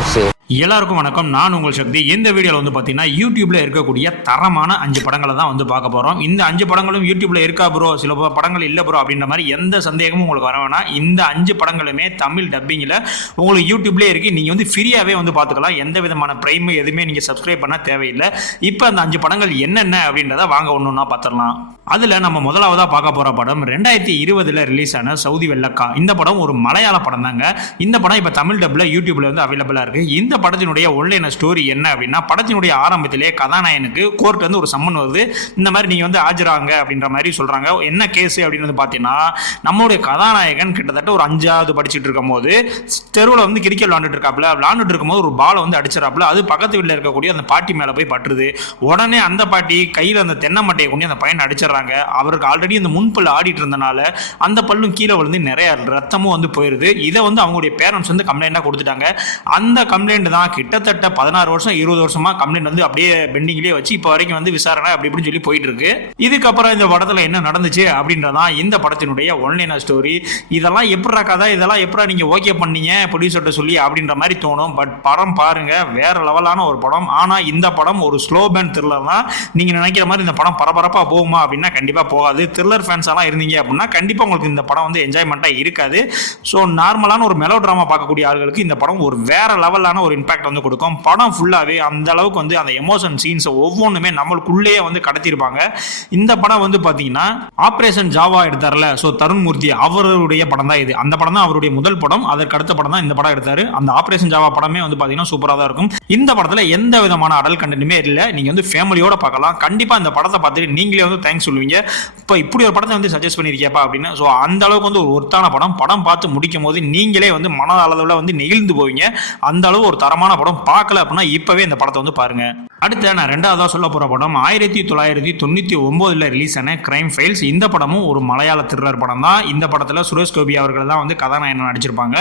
Force. எல்லாருக்கும் வணக்கம். நான் உங்கள் சக்தி. இந்த வீடியோவில் வந்து பார்த்தீங்கன்னா யூடியூப்ல இருக்கக்கூடிய தரமான 5 படங்களை தான் வந்து பார்க்க போகிறோம். இந்த 5 படங்களும் யூடியூப்ல இருக்கா ப்ரோ, சில படங்கள் இல்லை ப்ரோ அப்படின்ற மாதிரி எந்த சந்தேகமும் உங்களுக்கு வர வேணாம். இந்த 5 படங்களுமே தமிழ் டப்பிங்கில் உங்களுக்கு யூடியூப்லேயே இருக்குது. நீங்கள் வந்து ஃப்ரீயாகவே வந்து பார்த்துக்கலாம். எந்த விதமான ப்ரைம் எதுவுமே நீங்கள் சப்ஸ்கிரைப் பண்ண தேவையில்லை. இப்போ அந்த 5 படங்கள் என்னென்ன அப்படின்றத வாங்க ஒன்றுன்னா பார்த்துடலாம். அதில் நம்ம முதலாவதாக பார்க்க போகிற படம் 2020 ரிலீஸ் ஆன சவுதி வெள்ளக்கா. இந்த படம் ஒரு மலையாள படம் தாங்க. இந்த படம் இப்போ தமிழ் டப்பில் யூடியூப்ல வந்து அவைலபிளாக இருக்குது. இந்த படத்தினுடைய ஒன்லைன் ஸ்டோரி என்ன அப்படின்னா, படத்தினுடைய ஆரம்பத்திலே கதாநாயகனுக்கு கோர்ட் வந்து ஒரு சம்மன் வருது. இந்த மாதிரி நீங்க வந்து ஆஜராங்க அப்படின்ற மாதிரி சொல்றாங்க. என்ன கேஸ் அப்படின்னு பார்த்தீங்கன்னா, நம்மளுடைய கதாநாயகன் கிட்டத்தட்ட ஒரு 5வது படிச்சுட்டு இருக்கும் போது தெருவில் வந்து கிரிக்கெட் விளாண்டுட்டு இருக்கும்போது ஒரு பாலை வந்து அடிச்சிடறாப்புல. அது பக்கத்து வீட்டில் இருக்கக்கூடிய அந்த பாட்டி மேலே போய் பட்டுருது. உடனே அந்த பாட்டி கையில் அந்த தென்னை மட்டையை கொண்டு அந்த பையனை அடிச்சிடறாங்க. அவருக்கு ஆல்ரெடி அந்த முன்பல் ஆடிட்டு இருந்தனால அந்த பல்லும் கீழே விழுந்து நிறைய ரத்தமும் வந்து போயிருது. இதை வந்து அவங்களுடைய பேரண்ட்ஸ் வந்து கம்ப்ளைண்டாக கொடுத்துட்டாங்க. அந்த கம்ப்ளைண்ட் தான் கிட்டத்தட்ட 16 வருஷம் 20 வருஷமா கம்ப்ளைண்ட் வந்து அப்படியே பெண்டிங்லேயே வச்சு இப்போ வரைக்கும் வந்து விசாரணை அப்படி இப்படின்னு சொல்லி போயிட்டு இருக்கு. இதுக்கப்புறம் இந்த படத்தில் என்ன நடந்துச்சு அப்படின்றதான் இந்த படத்தினுடைய ஒன்லைன் ஸ்டோரி. இதெல்லாம் எப்படா கதை, இதெல்லாம் எப்படா நீங்க ஓகே பண்ணீங்க ப்ரொடியூசர்ட்ட சொல்லி அப்படின்ற மாதிரி தோணும். பட் படம் பாருங்க, வேற லெவலான ஒரு படம். ஆனா இந்த படம் ஒரு ஸ்லோ பேன் த்ரில்லர் தான். நீங்க நினைக்கிற மாதிரி இந்த படம் பரபரப்பா போகுமா அப்படின்னா கண்டிப்பா போகாது. த்ரில்லர் ஃபேன்ஸ் எல்லாம் இருந்தீங்க அப்படின்னா கண்டிப்பா உங்களுக்கு இந்த படம் வந்து என்ஜாய்மெண்டா இருக்காது. ஸோ நார்மலான ஒரு மெலோ டிராமா பார்க்கக்கூடிய ஆளுகளுக்கு இந்த படம் ஒரு வேற லெவலான ஒரு இம்பாக்ட் வந்து கொடுக்கும். படம் ஃபுல்லாவே அந்த அளவுக்கு வந்து அந்த எமோஷன் சீன்ஸ் ஒவ்வொன்றுமே நம்மளுக்குள்ளேயே வந்து கடத்திருப்பாங்க. இந்த படம் வந்து பாத்தீங்கன்னா ஆபரேஷன் ஜாவா எடுத்தார்ல, ஸோ தருண் மூர்த்தி அவருடைய படம் தான் இது. அந்த படம் தான் அவருடைய முதல் படம். அதற்கு அடுத்த படம் தான் இந்த படம் எடுத்தாரு. அந்த ஆபரேஷன் ஜாவா படமே வந்து பாத்தீங்கன்னா சூப்பரா தான் இருக்கும். இந்த படத்துல எந்த விதமான அடல் கண்டென்ட்டுமே இல்லை. நீங்க வந்து ஃபேமிலியோட பார்க்கலாம். கண்டிப்பா இந்த படத்தை பார்த்துட்டு நீங்களே வந்து தேங்க்ஸ் சொல்லுவீங்க. இப்போ இப்படி ஒரு படத்தை வந்து சஜஸ்ட் பண்ணிருக்கியப்பா அப்படின்னு. ஸோ அந்த அளவுக்கு வந்து ஒரு ஒர்த்தான படம். படம் பார்த்து முடிக்கும் போது நீங்களே வந்து மன அளவில் வந்து நெகிழ்ந்து போவீங்க. அந்த அளவு ஒரு தரமான படம். பார்க்கல அப்படின்னா இப்பவே இந்த படத்தை வந்து பாருங்க. அடுத்து நான் 2வதா சொல்ல போற படம் 1999 ரிலீஸ் ஆன கிரைம் ஃபைல்ஸ். இந்த படமும் ஒரு மலையாள த்ரில்லர் படம் தான். இந்த படத்துல சுரேஷ் கோபி அவர்கள் தான் வந்து கதாநாயகன் நடிச்சிருப்பாங்க.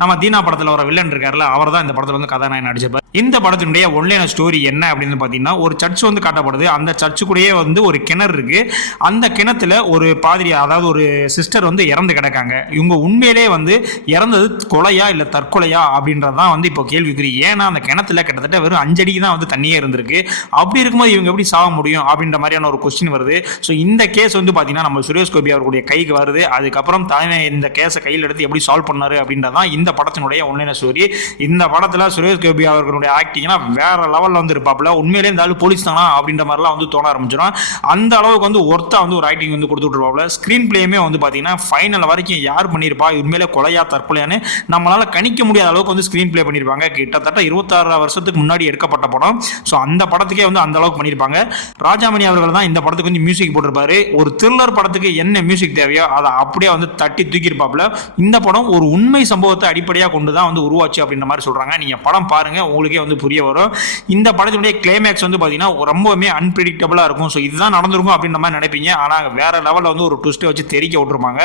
நம்ம தீனா படத்தில் வர வில்லன் இருக்காருல்ல, அவர் தான் இந்த படத்தில் வந்து கதாநாயகன் நடிச்சிருப்பார். இந்த படத்தினுடைய ஒன்லைன் ஸ்டோரி என்ன அப்படின்னு பார்த்தீங்கன்னா, ஒரு சர்ச் வந்து காட்டப்படுது. அந்த சர்ச்சுக்குள்ளேயே வந்து ஒரு கிணறு இருக்கு. அந்த கிணத்துல ஒரு பாதிரி, அதாவது ஒரு சிஸ்டர் வந்து இறந்து கிடக்காங்க. இவங்க உண்மையிலே வந்து இறந்தது கொலையா இல்லை தற்கொலையா அப்படின்றதான் வந்து இப்போ கேள்விக்குறி. ஏன்னா அந்த கிணத்துல கிட்டத்தட்ட வெறும் 5 அடிக்கு தான் வந்து தண்ணியே இருந்திருக்கு. அப்படி இருக்கும்போது இவங்க எப்படி சாக முடியும் அப்படின்ற மாதிரியான ஒரு கொஸ்டின் வருது. ஸோ இந்த கேஸ் வந்து பார்த்தீங்கன்னா நம்ம சுரேஷ் கோபி அவர்களுடைய கைக்கு வருது. அதுக்கப்புறம் தலைமை இந்த கேஸை கையில் எடுத்து எப்படி சால்வ் பண்ணாரு அப்படின்றதான் இந்த படத்தினுடைய ஒன்லைன் ஸ்டோரி. இந்த படத்துல சுரேஷ் கோபி அவர்களுடைய ஆக்டிங்னா வேற லெவல்ல வந்து இருப்பாப்ல. உண்மையிலே இந்த ஆளு போலீஸ் தானா அப்படின்ற மாதிரிலாம் வந்து தோண ஆரம்பிச்சிடும். அந்த அளவுக்கு வந்து ஒர்த்தா வந்து ஒரு ஆக்டிங் வந்து கொடுத்துட்டு இருப்பாப்ல. ஸ்கிரீன் பிளேயுமே வந்து பாத்தீங்கன்னா ஃபைனல் வரைக்கும் யார் பண்ணிருப்பா, உண்மையிலே கொலையா தற்கொலையான்னு நம்மளால கணிக்க முடியாத அளவுக்கு வந்து ஸ்கிரீன் பிளே பண்ணிருப்பாங்க. கிட்டத்தட்ட 26 வருஷத்துக்கு முன்னாடி எடுக்கப்பட்ட படம். ஸோ அந்த படத்துக்கே வந்து அந்த அளவுக்கு பண்ணிருப்பாங்க. ராஜாமணி அவர்கள் தான் இந்த படத்துக்கு வந்து மியூசிக் போட்டிருப்பாரு. ஒரு த்ரில்லர் படத்துக்கு என்ன மியூசிக் தேவையோ அதை அப்படியே வந்து தட்டி தூக்கியிருப்பாப்ல. இந்த படம் ஒரு உண்மை சம்பவத்தை அடிப்படையாக கொண்டு தான் வந்து உருவாச்சு அப்படின்ற மாதிரி சொல்றாங்க. நீங்க படம் பாருங்க, உங்களுக்கே வந்து புரிய வரும். இந்த படத்தினுடைய கிளைமேக்ஸ் வந்து பாத்தீங்கன்னா ரொம்பவுமே அன்பிரிடிக்டபிளா இருக்கும். ஸோ இதுதான் நடந்திருக்கும் அப்படின்ற மாதிரி நினைப்பீங்க. ஆனா வேற லெவலில் வந்து ஒரு ட்விஸ்ட் வச்சு தெரிக்க விட்டுருப்பாங்க.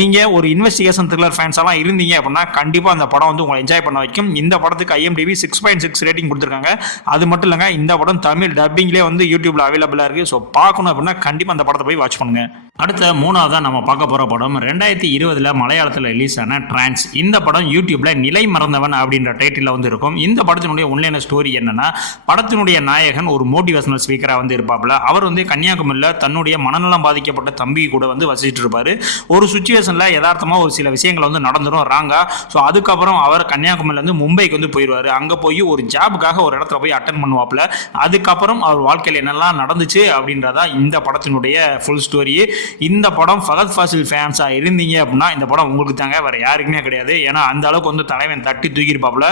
நீங்க ஒரு இன்வெஸ்டிகேஷன் த்ரில்லர் ஃபேன்ஸ் எல்லாம் இருந்தீங்க அப்படின்னா கண்டிப்பா அந்த படம் வந்து உங்களை என்ஜாய் பண்ண வைக்கும். இந்த படத்துக்கு IMDb 6.6 ரேட்டிங் கொடுத்துருக்காங்க. அது மட்டும் இல்லைங்க, இந்த படம் தமிழ் டப்பிங்லேயே வந்து யூடியூப்ல அவைலபிளா இருக்கு. ஸோ பார்க்கணும் அப்படின்னா கண்டிப்பா அந்த படத்தை போய் வாட்ச் பண்ணுங்க. அடுத்த 3வதா நம்ம பார்க்க போற படம் 2020 மலையாளத்தில் ரிலீஸ் ஆன டிரான்ஸ். இந்த படம் யூடியூப்ல நிலை மறந்தவன் அப்படின்ற டைட்டில் வந்து இருக்கும். இந்த படத்தினுடைய ஒன்லைன் ஸ்டோரி என்னன்னா, படத்தினுடைய நாயகன் ஒரு மோட்டிவேஷனல் ஸ்பீக்கரா வந்து இருப்பாப்ல. அவர் வந்து கன்னியாகுமரியில் தன்னுடைய மனநலம் பாதிக்கப்பட்ட தம்பி கூட வந்து வசிச்சுட்டு இருப்பாரு. ஒரு சுச்சுவேஷன்ல யதார்த்தமா ஒரு சில விஷயங்கள் வந்து நடந்துடும் ராங்கா. ஸோ அதுக்கப்புறம் அவர் கன்னியாகுமரியில இருந்து மும்பைக்கு வந்து போயிடுவாரு. அங்க போய் ஒரு ஜாபுக்காக ஒரு இடத்துல போய் அட்டன் பண்ணுவாப்ல. அதுக்கப்புறம் அவர் வாழ்க்கையில் என்னெல்லாம் நடந்துச்சு அப்படின்றதா இந்த படத்தினுடைய ஃபுல் ஸ்டோரி. இந்த படம் ஃபகத் ஃபாசில் ஃபேன்ஸா இருந்தீங்க அப்படின்னா இந்த படம் உங்களுக்கு தாங்க, வேற யாருக்குமே கிடையாது. ஏன்னா அந்த அளவுக்கு வந்து தலைவன் தட்டி தூக்கியிருப்பாப்ல.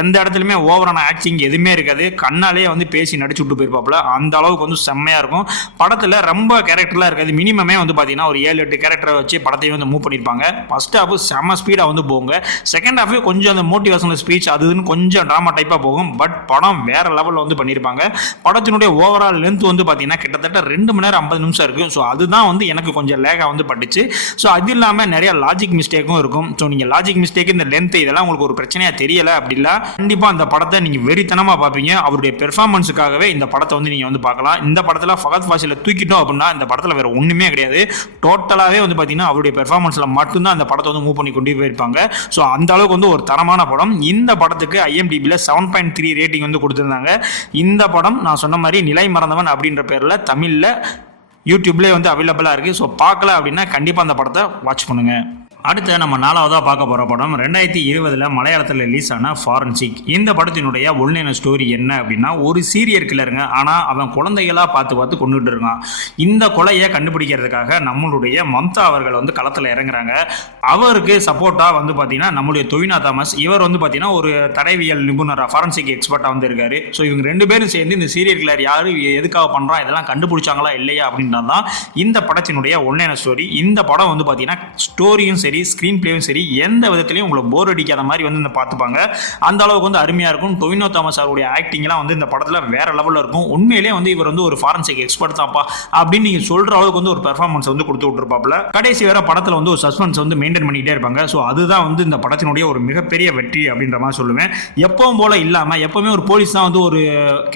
எந்த இடத்துலையுமே ஓவரான ஆக்டிங் எதுவுமே இருக்காது. கண்ணாலே வந்து பேசி நடிச்சு விட்டு போயிருப்பாப்ல. அந்த அளவுக்கு வந்து செம்மையா இருக்கும். படத்துல ரொம்ப கேரக்டர்லாம் இருக்காது. மினிமமே வந்து பாத்தீங்கன்னா ஒரு 7-8 கேரக்டரை வச்சு படத்தையும் வந்து மூவ் பண்ணியிருப்பாங்க. ஃபர்ஸ்ட் ஹாஃப் செம்ம ஸ்பீடா வந்து போங்க. செகண்ட் ஹாஃப் கொஞ்சம் அந்த மோட்டிவேஷனல் ஸ்பீச் அதுன்னு கொஞ்சம் டிராமா டைப்பா போகும். பட் படம் வேற லெவலில் வந்து பண்ணியிருப்பாங்க. படத்தினுடைய ஓவரால் லென்த் வந்து பாத்தீங்கன்னா கிட்டத்தட்ட 2 மணி நேரம் 50 நிமிஷம் இருக்கு. ஸோ அதுதான் வந்து எனக்கு கொஞ்சம் லேகா வந்து பட்டுச்சு. ஸோ அது இல்லாமல் நிறைய லாஜிக் மிஸ்டேக்கும் இருக்கும். ஸோ நீங்கள் லாஜிக் மிஸ்டேக் இந்த லென்த் இதெல்லாம் உங்களுக்கு ஒரு பிரச்சனையா தெரியல அப்படின்னா கண்டிப்பா அந்த படத்தை நீங்க வெறித்தனமா பார்ப்பீங்க. அவருடைய பெர்ஃபார்மன்ஸுக்காகவே இந்த படத்தை வந்து நீங்க வந்து பார்க்கலாம். இந்த படத்துல ஃபகத் ஃபாசிலை தூக்கிட்டோம் அப்படின்னா இந்த படத்துல வேற ஒண்ணுமே கிடையாது. டோட்டலாவே வந்து பாத்தீங்கன்னா அவருடைய பெர்ஃபார்மன்ஸ்ல மட்டும்தான் அந்த படத்தை வந்து மூவ் பண்ணி கொண்டு போயிருப்பாங்க. ஸோ அந்த அளவுக்கு வந்து ஒரு தரமான படம். இந்த படத்துக்கு IMDbல 7.3 ரேட்டிங் வந்து கொடுத்திருந்தாங்க. இந்த படம் நான் சொன்ன மாதிரி நிலை மறந்தவன் அப்படின்ற பேர்ல தமிழ்ல யூடியூப்லேயே வந்து அவைலபிளாக இருக்குது. ஸோ பார்க்கல அப்படின்னா கண்டிப்பாக அந்த படத்தை வாட்ச் பண்ணுங்கள். அடுத்து நம்ம 4வதாக பார்க்க போகிற படம் 2020 மலையாளத்தில் ரிலீஸ் ஆன ஃபாரன்சிக். இந்த படத்தினுடைய ஒன்லைன ஸ்டோரி என்ன அப்படின்னா, ஒரு சீரியல் கில்லருங்க. ஆனால் அவன் குழந்தைகளாக பார்த்து கொண்டுட்டு இருக்கான். இந்த கொலையை கண்டுபிடிக்கிறதுக்காக நம்மளுடைய மம்தா அவர்கள் வந்து களத்தில் இறங்குறாங்க. அவருக்கு சப்போர்ட்டாக வந்து பார்த்தீங்கன்னா நம்மளுடைய தொவினா தாமஸ், இவர் வந்து பார்த்தீங்கன்னா ஒரு தடவியல் நிபுணராக ஃபாரன்சிக் எக்ஸ்பர்ட்டாக வந்து இருக்காரு. ஸோ இவங்க 2 பேரும் சேர்ந்து இந்த சீரியல் கில்லர் யார் எதுக்காக பண்ணுறான் இதெல்லாம் கண்டுபிடிச்சாங்களா இல்லையா அப்படின்றது தான் இந்த படத்தினுடைய ஒன்லைன ஸ்டோரி. இந்த படம் வந்து பார்த்தீங்கன்னா ஸ்டோரியும் சரி ஸ்கிரீன் பிளேயும் சரி எந்த விதத்திலையும் உங்களுக்கு போர் அடிக்காத மாதிரி வந்து இந்த பார்த்துப்பாங்க. அந்த அளவுக்கு வந்து அருமையாக இருக்கும். டொவினோ தாமஸ் அவருடைய ஆக்டிங்லாம் வந்து இந்த படத்தில் வேற லெவலில் இருக்கும். உண்மையிலே வந்து இவர் வந்து ஒரு ஃபாரன்சிக் எக்ஸ்பர்ட் தான்ப்பா அப்படின்னு நீங்கள் சொல்கிற அளவுக்கு வந்து ஒரு பெர்ஃபார்மன்ஸ் வந்து கொடுத்து விட்டுருப்பாப்புல. கடைசி வேற படத்தில் வந்து ஒரு சஸ்பென்ஸ் வந்து மெயின்டைன் பண்ணிக்கிட்டே இருப்பாங்க. ஸோ அதுதான் வந்து இந்த படத்தினுடைய ஒரு மிகப்பெரிய வெற்றி அப்படின்ற மாதிரி சொல்லுவேன். எப்பவும் போல இல்லாமல் எப்பவுமே ஒரு போலீஸ் தான் வந்து ஒரு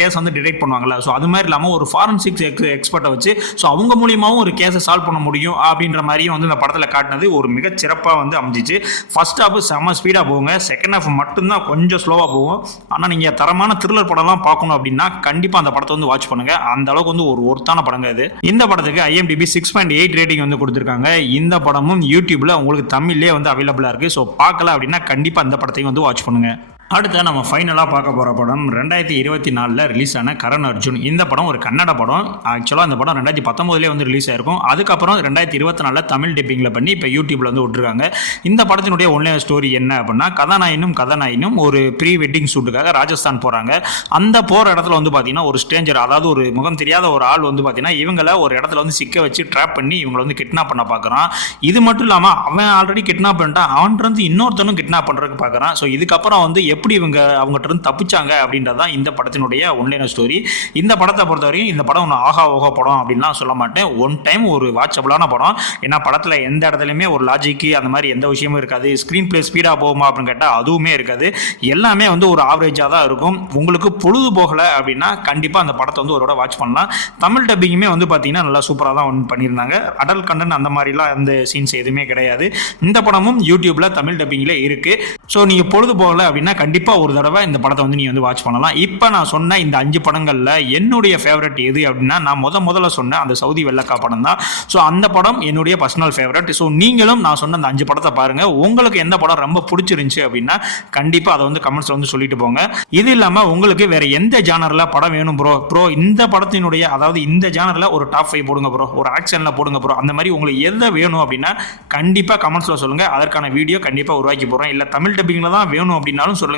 கேஸ் வந்து டிடெக்ட் பண்ணுவாங்கல்ல. ஸோ அது மாதிரி இல்லாமல் ஒரு ஃபாரன்சிக் எக்ஸ்பர்ட்டை வச்சு ஸோ அவங்க மூலியமாகவும் ஒரு கேஸை சால்வ் பண்ண முடியும் அப்படின்ற மாதிரியும் வந்து இந்த படத்தில் காட்டினது ஒரு மிக சிறப்பாக வந்து அமைஞ்சிச்சு. ஃபர்ஸ்ட் ஹாஃப் செம்ம ஸ்பீடாக போகுங்க. செகண்ட் ஹாஃப் மட்டும்தான் கொஞ்சம் ஸ்லோவாக போகும். ஆனால் நீங்கள் தரமான த்ரில்லர் படம்லாம் பார்க்கணும் அப்படின்னா கண்டிப்பாக அந்த படத்தை வந்து வாட்ச் பண்ணுங்க. அந்த அளவுக்கு வந்து ஒரு ஒர்த்தான படங்க இது. இந்த படத்துக்கு IMDb 6.8 ரேட்டிங் வந்து கொடுத்துருக்காங்க. இந்த படமும் யூடியூப்ல உங்களுக்கு தமிழ்லேயே வந்து அவைலபிளாக இருக்குது. ஸோ பார்க்கல அப்படின்னா கண்டிப்பாக இந்த படத்தையும் வந்து வாட்ச் பண்ணுங்க. அடுத்து நம்ம ஃபைனலாக பார்க்க போகிற படம் 2024 ரிலீஸ் ஆன கரண் அர்ஜுன். இந்த படம் ஒரு கன்னட படம். ஆக்சுவலாக இந்த படம் 2019 வந்து ரிலீஸ் ஆயிருக்கும். அதுக்கப்புறம் 2024 தமிழ் டப்பிங்கில் பண்ணி இப்போ யூடியூப்ல வந்து விட்டுருக்காங்க. இந்த படத்தினுடைய ஒன்லைன் ஸ்டோரி என்ன அப்படின்னா, கதாநாயகனும் ஒரு ப்ரீ வெட்டிங் ஷூட்டுக்காக ராஜஸ்தான் போகிறாங்க. அந்த போகிற இடத்துல வந்து பார்த்தீங்கன்னா ஒரு ஸ்ட்ரேஞ்சர், அதாவது ஒரு முகம் தெரியாத ஒரு ஆள் வந்து பார்த்தீங்கன்னா இவங்களை ஒரு இடத்துல வந்து சிக்க வச்சு ட்ராப் பண்ணி இவங்களை வந்து கிட்னாப் பண்ண பார்க்குறான். இது மட்டும் இல்லாமல் அவன் ஆல்ரெடி கிட்னாப் பண்ணிட்டான், அவன்கிட்ட இன்னொருத்தனும் கிட்னாப் பண்ணுறதுக்கு பார்க்குறான். ஸோ இதுக்கப்புறம் வந்து எப்படி இவங்க அவங்ககிட்ட இருந்து தப்பிச்சாங்க அப்படின்றதான் இந்த படத்தினுடைய ஒன்லைன் ஸ்டோரி. இந்த படத்தை பொறுத்தவரைக்கும் இந்த படம் ஒன்று ஆகா ஓகோ படம் அப்படின்லாம் சொல்ல மாட்டேன். ஒன் டைம் ஒரு வாட்சபிளான படம். ஏன்னா படத்தில் எந்த இடத்துலையுமே ஒரு லாஜிக்கு அந்த மாதிரி எந்த விஷயமும் இருக்காது. ஸ்க்ரீன் பிளே ஸ்பீடாக போகுமா அப்படின்னு கேட்டால் அதுவுமே இருக்காது. எல்லாமே வந்து ஒரு ஆவரேஜாக தான் இருக்கும். உங்களுக்கு பொழுது போகலை அப்படின்னா கண்டிப்பாக அந்த படத்தை வந்து ஒரு வாட்ச் பண்ணலாம். தமிழ் டப்பிங்குமே வந்து பார்த்தீங்கன்னா நல்லா சூப்பராக தான் ஒன்று பண்ணியிருந்தாங்க. அடல்ட் கண்டென்ட் அந்த மாதிரிலாம் அந்த சீன்ஸ் எதுவுமே கிடையாது. இந்த படமும் யூடியூப்ல தமிழ் டப்பிங்கில் இருக்குது. ஸோ நீங்கள் பொழுது போகலை அப்படின்னா கண்டிப்பாக ஒரு தடவை இந்த படத்தை வந்து நீ வந்து வாட்ச் பண்ணலாம். இப்போ நான் சொன்ன இந்த 5 படங்கள்ல என்னுடைய ஃபேவரட் எது அப்படின்னா, நான் முதல்ல சொன்ன அந்த சவுதி வெள்ளக்கா படம் தான். ஸோ அந்த படம் என்னுடைய பர்சனல் ஃபேவரட். ஸோ நீங்களும் நான் சொன்ன அந்த 5 படத்தை பாருங்க. உங்களுக்கு எந்த படம் ரொம்ப பிடிச்சிருந்துச்சு அப்படின்னா கண்டிப்பா அதை வந்து கமெண்ட்ஸ்ல வந்து சொல்லிட்டு போங்க. இது இல்லாம உங்களுக்கு வேற எந்த ஜானர்ல படம் வேணும் ப்ரோ இந்த படத்தினுடைய அதாவது இந்த ஜானர்ல ஒரு டாப் 5 போடுங்க ப்ரோ, ஒரு ஆக்ஷன்ல போடுங்க ப்ரோ, அந்த மாதிரி உங்களுக்கு எதை வேணும் அப்படின்னா கண்டிப்பா கமெண்ட்ஸ்ல சொல்லுங்க. அதற்கான வீடியோ கண்டிப்பா உருவாக்கி போறேன். இல்ல தமிழ் டப்பிங்ல தான் வேணும் அப்படின்னாலும் சொல்லுங்க.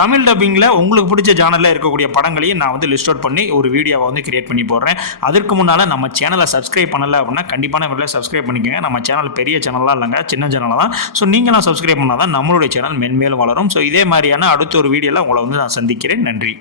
தமிழ் டப்பிங்ல உங்களுக்கு பிடிச்ச ஜானர்ல இருக்கக்கூடிய படங்களையும் நான் வந்து லிஸ்ட் அவுட் பண்ணி ஒரு வீடியோவை வந்து கிரியேட் பண்ணி போடுறேன். அதற்கு முன்னால நம்ம சேனலை சப்ஸ்கிரைப் பண்ணல அப்படின்னா கண்டிப்பான முறையில் சப்ஸ்கிரைப் பண்ணிக்கோங்க. நம்ம சேனல் பெரிய சேனலாக இல்லைங்க, சின்ன சேனல் தான். ஸோ நீங்களாம் சப்ஸ்கிரைப் பண்ணால் தான் நம்மளுடைய சேனல் மென்மேலும் வளரும். ஸோ இதே மாதிரியான அடுத்த ஒரு வீடியோவில் உங்களை வந்து நான் சந்திக்கிறேன். நன்றி.